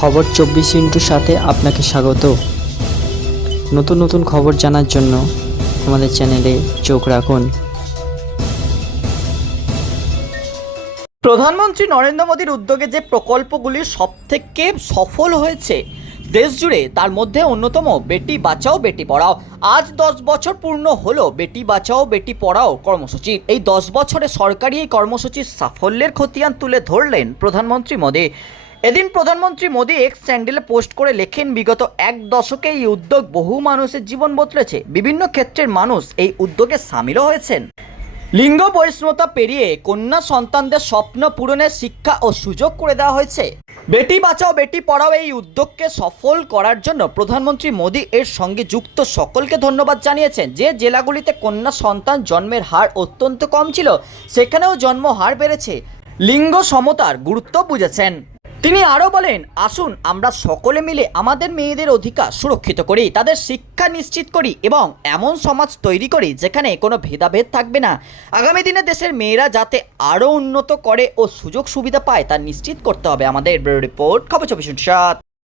খবর চব্বিশ ইন্টুর সাথে আপনাকে স্বাগত। নতুন নতুন খবর জানার জন্য আমাদের চ্যানেলে চোখ রাখুন। প্রধানমন্ত্রী নরেন্দ্র মোদীর উদ্যোগে যে প্রকল্পগুলি সবথেকে সফল হয়েছে, দেশ জুড়ে তার মধ্যে অন্যতম বেটি বাঁচাও, বেটি পড়াও। আজ দশ বছর পূর্ণ হলো বেটি বাঁচাও, বেটি পড়াও কর্মসূচি। এই দশ বছরে সরকারি এই কর্মসূচির সাফল্যের খতিয়ান তুলে ধরলেন প্রধানমন্ত্রী মোদী। এদিন প্রধানমন্ত্রী মোদী এক্স স্যান্ডেলে পোস্ট করে লেখেন, বিগত এক দশকে এই উদ্যোগ বহু মানুষের জীবন বদলেছে। বিভিন্ন ক্ষেত্রের মানুষ এই উদ্যোগে সামিলও হয়েছেন। লিঙ্গ বৈষ্ণতা পেরিয়ে কন্যা সন্তানদের স্বপ্ন পূরণের শিক্ষা ও সুযোগ করে দেওয়া হয়েছে। বেটি বাঁচাও, বেটি পড়াও এই উদ্যোগকে সফল করার জন্য প্রধানমন্ত্রী মোদী এর সঙ্গে যুক্ত সকলকে ধন্যবাদ জানিয়েছেন যে জেলাগুলিতে কন্যা সন্তান জন্মের হার অত্যন্ত কম ছিল, সেখানেও জন্ম হার বেড়েছে। লিঙ্গ সমতার গুরুত্ব বুঝেছেন। তিনি আরও বলেন, আসুন, আমরা সকলে মিলে আমাদের মেয়েদের অধিকার সুরক্ষিত করি, তাদের শিক্ষা নিশ্চিত করি এবং এমন সমাজ তৈরি করি যেখানে কোনো ভেদাভেদ থাকবে না। আগামী দিনে দেশের মেয়েরা যাতে আরও উন্নত করে ও সুযোগ সুবিধা পায় তা নিশ্চিত করতে হবে। আমাদের রিপোর্ট, খবর চব্বিশ সাত।